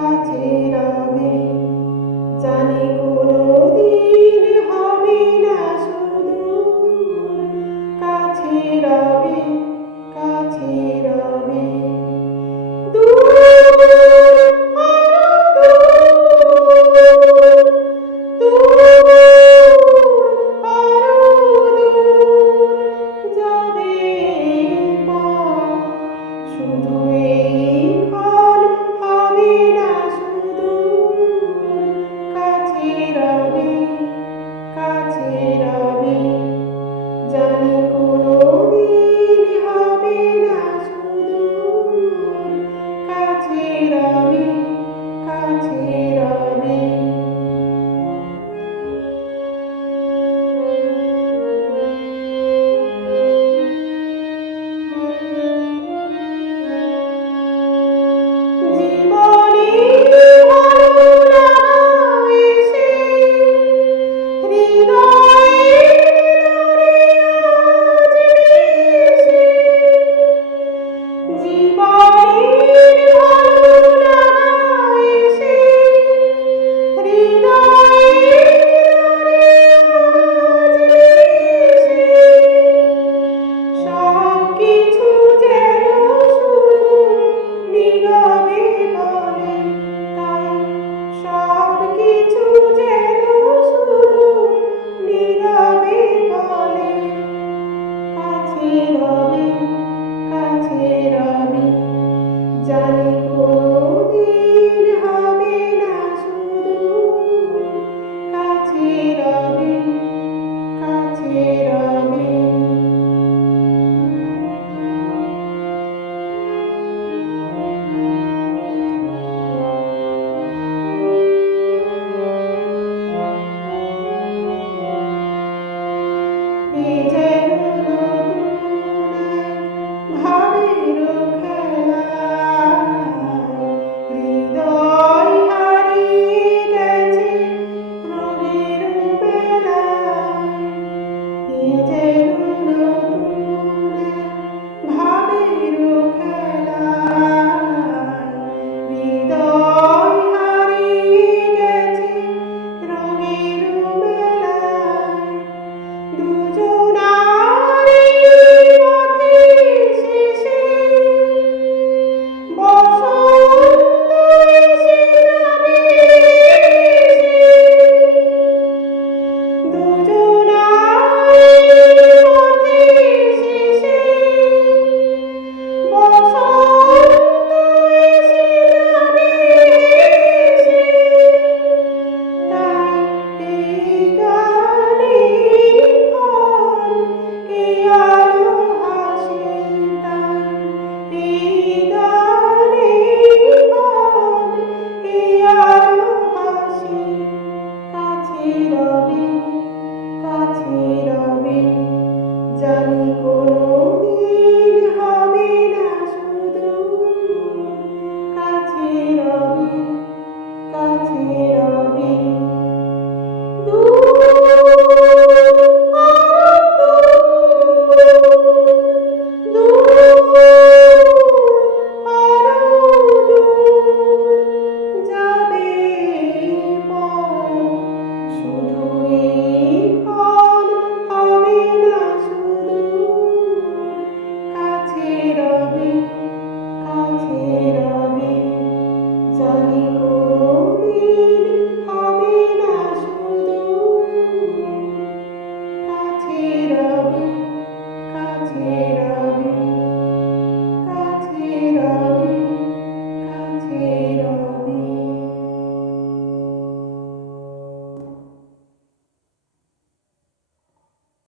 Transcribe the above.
কাছে রবে জানি কোনো দিন হবে না জানি hearing